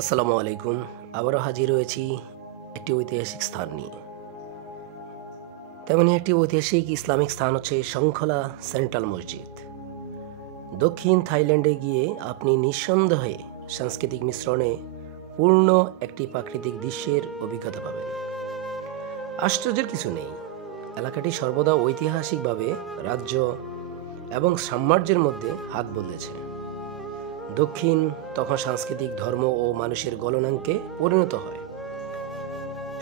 আসসালামু আলাইকুম। আবারও হাজির হয়েছি একটি ঐতিহাসিক স্থান নিয়ে। তেমনি একটি ঐতিহাসিক ইসলামিক স্থান হচ্ছে শৃঙ্খলা সেন্ট্রাল মসজিদ। দক্ষিণ থাইল্যান্ডে গিয়ে আপনি নিঃসন্দেহে সাংস্কৃতিক মিশ্রণে পূর্ণ একটি প্রাকৃতিক দৃশ্যের অভিজ্ঞতা পাবেন। আশ্চর্যের কিছু নেই, এলাকাটি সর্বদা ঐতিহাসিকভাবে রাজ্য এবং সাম্রাজ্যের মধ্যে হাত বদলেছে। দক্ষিণ তখন সাংস্কৃতিক, ধর্ম ও মানুষের গলনাঙ্কে পরিণত হয়।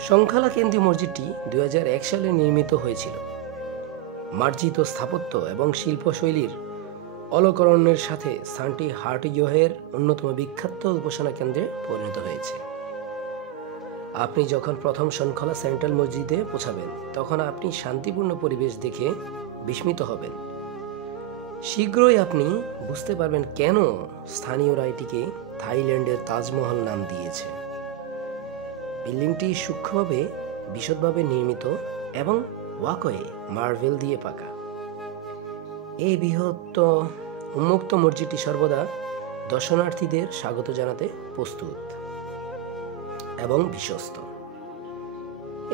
শৃঙ্খলা কেন্দ্রীয় মসজিদটি 2001 সালে নির্মিত হয়েছিল। মার্জিত স্থাপত্য এবং শিল্পশৈলীর অলঙ্করণের সাথে স্থানটি হার্টইয়োহের অন্যতম বিখ্যাত উপাসনা কেন্দ্রে পরিণত হয়েছে। আপনি যখন প্রথম শৃঙ্খলা সেন্ট্রাল মসজিদে পৌঁছাবেন, তখন আপনি শান্তিপূর্ণ পরিবেশ দেখে বিস্মিত হবেন। শীঘ্রই আপনি বুঝতে পারবেন কেন স্থানীয়রা এটিকে থাইল্যান্ডের তাজমহল নাম দিয়েছে। বিল্ডিংটি সূক্ষ্মভাবে বিশদভাবে নির্মিত এবং ওয়াকওয়ে মার্বেল দিয়ে পাকা। এই বৃহৎ উন্মুক্ত মসজিদটি সর্বদা দর্শনার্থীদের স্বাগত জানাতে প্রস্তুত এবং বিশ্বস্ত।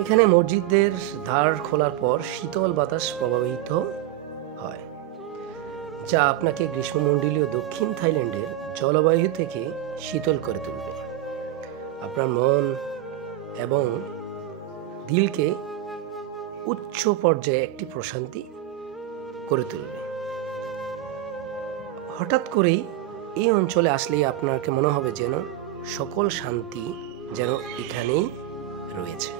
এখানে মসজিদের দ্বার খোলার পর শীতল বাতাস প্রবাহিত হয়, যা আপনাকে গ্রীষ্মমণ্ডলীয় দক্ষিণ থাইল্যান্ডের জলবায়ু থেকে শীতল করে তুলবে। আপনার মন এবং দিলকে উচ্চ পর্যায়ে একটি প্রশান্তি করে তুলবে। হঠাৎ করেই এই অঞ্চলে আসলেই আপনাকে মনে হবে যেন সকল শান্তি যেন এখানেই রয়েছে।